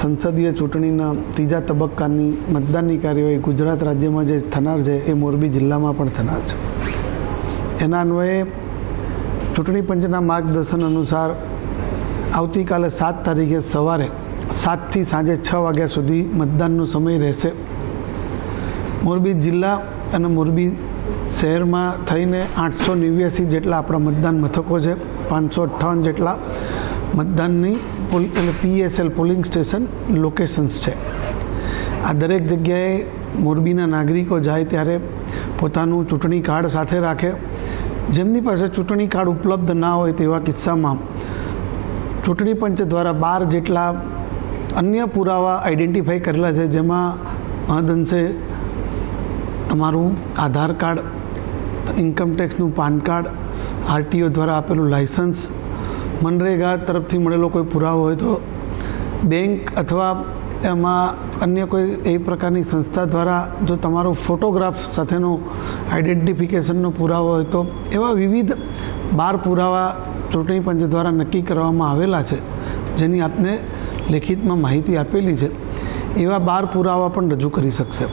સંસદીય ચૂંટણીના ત્રીજા તબક્કાની મતદાનની કાર્યવાહી ગુજરાત રાજ્યમાં જે થનાર છે, એ મોરબી જિલ્લામાં પણ થનાર છે. એના અન્વયે ચૂંટણી પંચના માર્ગદર્શન અનુસાર આવતીકાલે સાત તારીખે સવારે સાતથી સાંજે છ વાગ્યા સુધી મતદાનનો સમય રહેશે. મોરબી જિલ્લા અને મોરબી શહેરમાં થઈને આઠસો નેવ્યાસી જેટલા આપણા મતદાન મથકો છે, પાંચસો અઠ્ઠાવન જેટલા મતદાનની પોલ એટલે પીએસએલ પોલિંગ સ્ટેશન લોકેશન્સ છે. આ દરેક જગ્યાએ મોરબીના નાગરિકો જાય ત્યારે પોતાનું ચૂંટણી કાર્ડ સાથે રાખે. જેમની પાસે ચૂંટણી કાર્ડ ઉપલબ્ધ ના હોય તેવા કિસ્સામાં ચૂંટણી પંચ દ્વારા બાર જેટલા અન્ય પુરાવા આઈડેન્ટિફાઈ કરેલા છે, જેમાં મહદઅંશે તમારું આધાર કાર્ડ ઇન્કમટેક્સનું પાન કાર્ડ, આરટીઓ દ્વારા આપેલું લાઇસન્સ મનરેગા તરફથી મળેલો કોઈ પુરાવો હોય તો બેંક અથવા એમાં અન્ય કોઈ એ પ્રકારની સંસ્થા દ્વારા જો તમારો ફોટોગ્રાફ સાથેનો આઈડેન્ટિફિકેશનનો પુરાવો હોય તો એવા વિવિધ બાર પુરાવા ચૂંટણી પંચ દ્વારા નક્કી કરવામાં આવેલા છે, જેની આપને લેખિતમાં માહિતી આપેલી છે. એવા બાર પુરાવા પણ રજૂ કરી શકશે.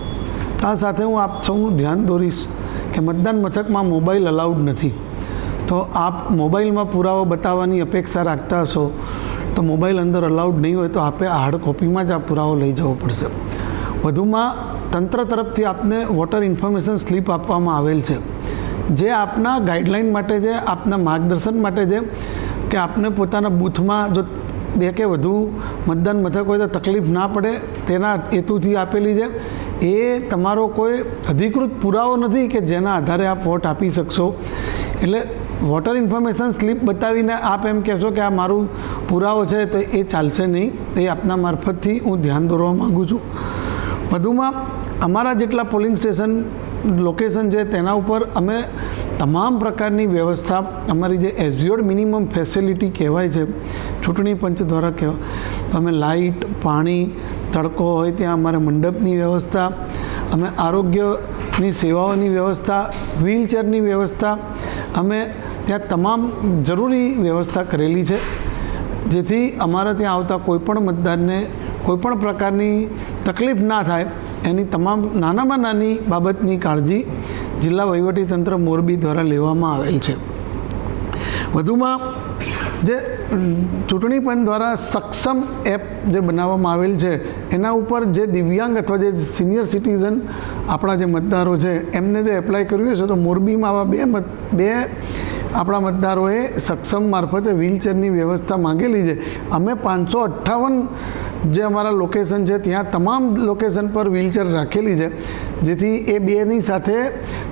આ સાથે હું આપ સૌનું ધ્યાન દોરીશ કે મતદાન મથકમાં મોબાઈલ અલાઉડ નથી. તો આપ મોબાઈલમાં પુરાવો બતાવવાની અપેક્ષા રાખતા હશો, તો મોબાઈલ અંદર અલાઉડ નહીં હોય તો આપે હાર્ડ કોપીમાં જ આ પુરાવો લઈ જવો પડશે. વધુમાં, તંત્ર તરફથી આપને વોટર ઇન્ફોર્મેશન સ્લીપ આપવામાં આવેલ છે, જે આપના ગાઈડલાઇન માટે છે, આપના માર્ગદર્શન માટે છે, કે આપને પોતાના બૂથમાં જો બે કે વધુ મતદાન મથક હોય તો તકલીફ ના પડે, તેના હેતુથી આપેલી છે. એ તમારો કોઈ અધિકૃત પુરાવો નથી કે જેના આધારે આપ વોટ આપી શકશો. એટલે વોટર ઇન્ફોર્મેશન સ્લીપ બતાવીને આપ એમ કહેશો કે આ મારું પુરાવો છે, તો એ ચાલશે નહીં. એ આપના મારફતથી હું ધ્યાન દોરવા માગું છું. વધુમાં, અમારા જેટલા પોલિંગ સ્ટેશન લોકેશન છે, તેના ઉપર અમે તમામ પ્રકારની વ્યવસ્થા, અમારી જે એઝ્યોર્ડ મિનિમમ ફેસિલિટી કહેવાય છે, ચૂંટણી પંચ દ્વારા કહેવાય તો અમે લાઇટ, પાણી, તડકો હોય ત્યાં અમારે મંડપની વ્યવસ્થા, અમે આરોગ્યની સેવાઓની વ્યવસ્થા, વ્હીલચેરની વ્યવસ્થા, અમે ત્યાં તમામ જરૂરી વ્યવસ્થા કરેલી છે, જેથી અમારા ત્યાં આવતા કોઈપણ મતદારને કોઈપણ પ્રકારની તકલીફ ના થાય, એની તમામ નાનામાં નાની બાબતની કાળજી જિલ્લા વહીવટીતંત્ર મોરબી દ્વારા લેવામાં આવેલ છે. વધુમાં જે ચૂંટણી પંચ દ્વારા સક્ષમ એપ જે બનાવવામાં આવેલ છે, એના ઉપર જે દિવ્યાંગ અથવા જે સિનિયર સિટીઝન આપણા જે મતદારો છે, એમને જે એપ્લાય કર્યું છે, તો મોરબીમાં આવા બે મત, બે આપણા મતદારોએ સક્ષમ મારફતે વ્હીલચેરની વ્યવસ્થા માંગેલી છે. અમે પાંચસો અઠ્ઠાવન જે અમારા લોકેશન છે, ત્યાં તમામ લોકેશન પર વ્હીલચેર રાખેલી છે. જેથી એ બેની સાથે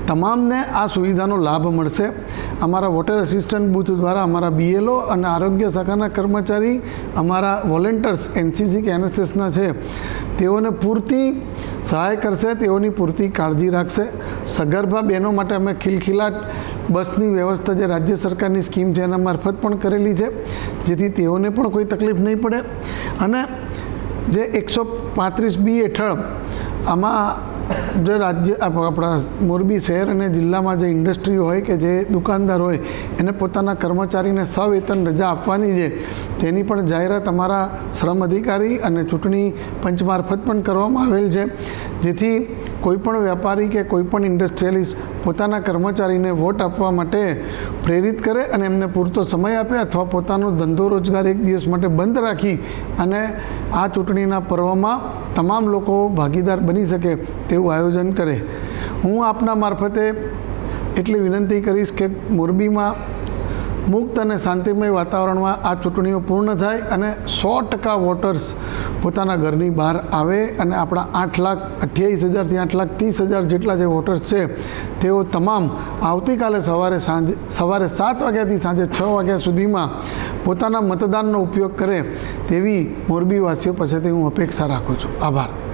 તમામને આ સુવિધાનો લાભ મળશે. અમારા વોટર અસિસ્ટન્ટ બૂથ દ્વારા અમારા બીએલઓ અને આરોગ્ય શાખાના કર્મચારી, અમારા વોલેન્ટર્સ એનસીસી કે એનએસએસના છે, તેઓને પૂરતી સહાય કરશે, તેઓની પૂરતી કાળજી રાખશે. સગર્ભા બહેનો માટે અમે ખિલખિલાટ બસની વ્યવસ્થા જે રાજ્ય સરકારની સ્કીમ છે એના મારફત પણ કરેલી છે, જેથી તેઓને પણ કોઈ તકલીફ નહીં પડે. અને જે એકસો પાંત્રીસ બી હેઠળ આમાં જે રાજ્ય આપણા મોરબી શહેર અને જિલ્લામાં જે ઇન્ડસ્ટ્રી હોય કે જે દુકાનદાર હોય, એને પોતાના કર્મચારીને સવેતન રજા આપવાની છે, તેની પણ જાહેરાત અમારા શ્રમ અધિકારી અને ચૂંટણી પંચ મારફત પણ કરવામાં આવેલ છે. જેથી કોઈપણ વેપારી કે કોઈપણ ઇન્ડસ્ટ્રીયલિસ્ટ પોતાના કર્મચારીને વોટ આપવા માટે પ્રેરિત કરે અને એમને પૂરતો સમય આપે અથવા પોતાનો ધંધો રોજગાર એક દિવસ માટે બંધ રાખી અને આ ચૂંટણીના પર્વમાં તમામ લોકો ભાગીદાર બની શકે તેવું આયોજન કરે. હું આપના મારફતે એટલી વિનંતી કરીશ કે મોરબીમાં મુક્ત અને શાંતિમય વાતાવરણમાં આ ચૂંટણીઓ પૂર્ણ થાય અને સો ટકા વોટર્સ પોતાના ઘરની બહાર આવે અને આપણા આઠ લાખ, અઠ્યાવીસ હજારથી આઠ લાખ ત્રીસ હજાર જેટલા જે વોટર્સ છે, તેઓ તમામ આવતીકાલે સવારે સાંજે, સવારે સાત વાગ્યાથી સાંજે છ વાગ્યા સુધીમાં પોતાના મતદાનનો ઉપયોગ કરે તેવી મોરબીવાસીઓ પાસેથી હું અપેક્ષા રાખું છું. આભાર.